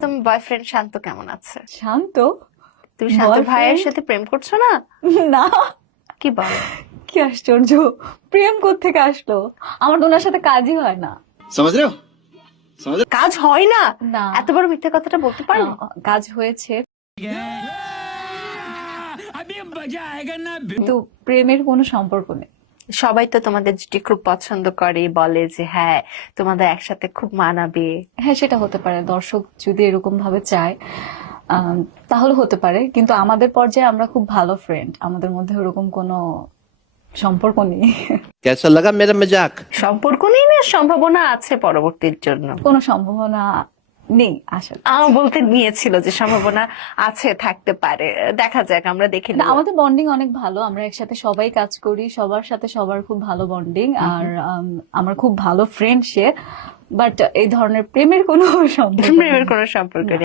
তোমার বয়ফ্রেন্ড শান্ত কেমন আছে? শান্ত? তুমি শান্ত Boyfriend? ভাইয়ের সাথে প্রেম করছো না? না, কি বল? কি আশ্চর্য, প্রেম কোত্থেকে আসলো? আমার তো ওনার সাথে কাজই হয় না। समझ रहे हो কাজ হয় না? না। এত বড় মিথ্যা কথাটা বলতে পারো? কাজ হয়েছে কিন্তু প্রেমের কোনো সম্পর্ক নেই। সবাই তো তোমাদের জুটি খুব পছন্দ করে, বলে যে হ্যাঁ তোমাদের একসাথে খুব মানাবে। হ্যাঁ, সেটা হতে পারে, দর্শক যদি এরকম ভাবে চায় তাহলে হতে পারে, কিন্তু আমাদের পর্যায়ে আমরা খুব ভালো ফ্রেন্ড, আমাদের মধ্যে ওরকম কোনো সম্পর্ক নেই। कैसा लगा मेरा मजाक সম্পর্ক নেই না, সম্ভাবনা আছে পরবর্তীর জন্য। কোনো সম্ভাবনা নেই আসলে। বলতে নিয়েছিল যে সম্ভাবনা আছে, থাকতে পারে, দেখা যাক, আমরা দেখে না, নেব। আমাদের বন্ডিং অনেক ভালো, আমরা একসাথে সবাই কাজ করি, সবার সাথে সবার খুব ভালো বন্ডিং, আর আমার খুব ভালো ফ্রেন্ড সে, বাট এই ধরনের প্রেমের কোনো সম্পর্ক নেই। প্রেমের কোনো সম্পর্ক নেই।